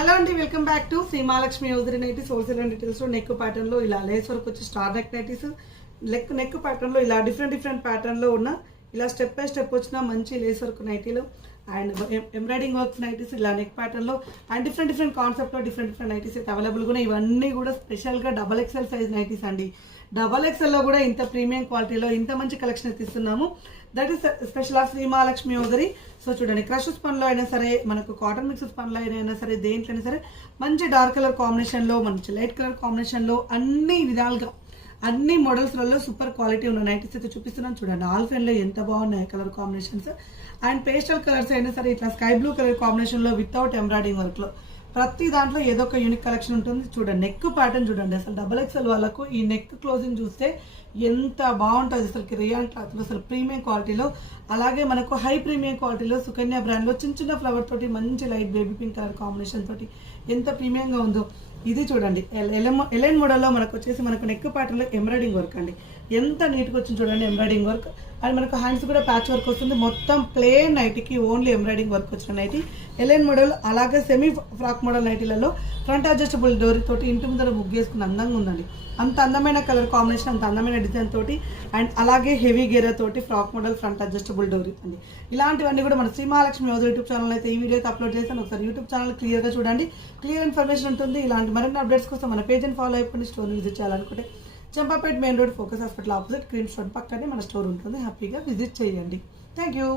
Hello అండి, welcome back to Srimalakshmi hosiery nighties wholesale and retails లో neck pattern లో ఇలా లేస్ వర్క్ వచ్చి star neck nighties neck pattern లో ఇలా డిఫరెంట్ ప్యాటర్న్ లో ఉన్న ఇలా స్టెప్ బై స్టెప్ వచ్చిన మంచి లేస్ వర్క్ నైటీలు అండ్ ఎంబ్రాయిడింగ్ వర్క్స్ నైటీస్ ఇలా నెక్ ప్యాటర్న్ లో అండ్ డిఫరెంట్ కాన్సెప్ట్ లో డిఫరెంట్ నైటీస్ అయితే అవైలబుల్ కూడా. ఇవన్నీ కూడా స్పెషల్ గా డబల్ ఎక్స్ఎల్ సైజ్ నైటీస్ అండి. డబల్ ఎక్స్ఎల్ లో కూడా ఇంత ప్రీమియం క్వాలిటీలో ఇంత మంచి కలెక్షన్ అయితే ఇస్తున్నాము. That is special of Srimalakshmi hosiery. So చూడండి, క్రషెస్ పనులు అయినా సరే, మనకు కాటన్ మిక్సెస్ పనులు అయినా సరే, దేంట్లో అయినా సరే మంచి డార్క్ కలర్ కాంబినేషన్లో, మంచి లైట్ కలర్ కాంబినేషన్లో అన్ని విధాలుగా అన్ని మోడల్స్లలో సూపర్ క్వాలిటీ ఉన్న నైటీస్ అయితే చూపిస్తున్నాను. చూడండి, ఆల్ఫెన్లో ఎంత బాగున్నాయి colour combinations. And pastel colours అయినా సరే ఇట్లా స్కై బ్లూ కలర్ కాంబినేషన్లో వితౌట్ ఎంబ్రాయిడింగ్ వర్క్లో ప్రతి దాంట్లో ఏదో ఒక యూనిక్ కలెక్షన్ ఉంటుంది. చూడండి, నెక్ ప్యాటర్న్ చూడండి, అసలు డబల్ ఎక్స్ఎల్ వాళ్ళకు ఈ నెక్ క్లోజింగ్ చూస్తే ఎంత బాగుంటుంది. అసలు రియాన్ క్లాత్లో అసలు ప్రీమియం క్వాలిటీలో, అలాగే మనకు హై ప్రీమియం క్వాలిటీలో సుకన్య బ్రాండ్లో చిన్న ఫ్లవర్ తోటి మంచి light baby pink colour combination తోటి ఎంత ప్రీమియంగా ఉందో. ఇది చూడండి, ఎలైన్ మోడల్లో మనకు వచ్చేసి మనకు నెక్ ప్యాటర్న్లో ఎంబ్రాయిడింగ్ వర్క్ అండి. ఎంత నీట్గా వచ్చింది చూడండి ఎంబ్రాయిడింగ్ వర్క్. అండ్ మనకు హ్యాండ్స్ కూడా ప్యాచ్ వర్క్ వస్తుంది. మొత్తం ప్లేన్ నైటీకి ఓన్లీ ఎంబ్రాయిడింగ్ వర్క్ వచ్చిన నైటీ ఎలైన్ మోడల్. అలాగే సెమీ ఫ్రాక్ మోడల్ నైటీలలో ఫ్రంట్ అడ్జస్టబుల్ డోరీ తోటి ఇంటి ముందర బుక్ చేసుకుని అందంగా ఉందండి. అంత అందమైన కలర్ కాంబినేషన్, అంత అందమైన డిజైన్ తోటి అండ్ అలాగే హెవీ గేరా తోటి ఫ్రాక్ మోడల్ ఫ్రంట్ అడ్జస్టబుల్ డోరీ అండి. ఇలాంటివన్నీ కూడా మన శ్రీమహాలక్ష్మి యోజన యూట్యూబ్ ఛానల్ అయితే ఈ వీడియో అయితే అప్లోడ్ చేశాను. ఒకసారి యూట్యూబ్ ఛానల్ క్లియర్గా చూడండి, క్లియర్ ఇన్ఫర్మేషన్ ఉంటుంది. ఇలాంటి మరిన్ని అప్డేట్స్ కోసం మన పేజ్ని ఫాలో అయిపోయి స్టోర్ విజిట్ చేయాలనుకుంటే Champapet main road focus hospital opposite cream store పక్కనే మన స్టోర్ ఉంటుంది. హ్యాపీగా విజిట్ చేయండి. Thank you.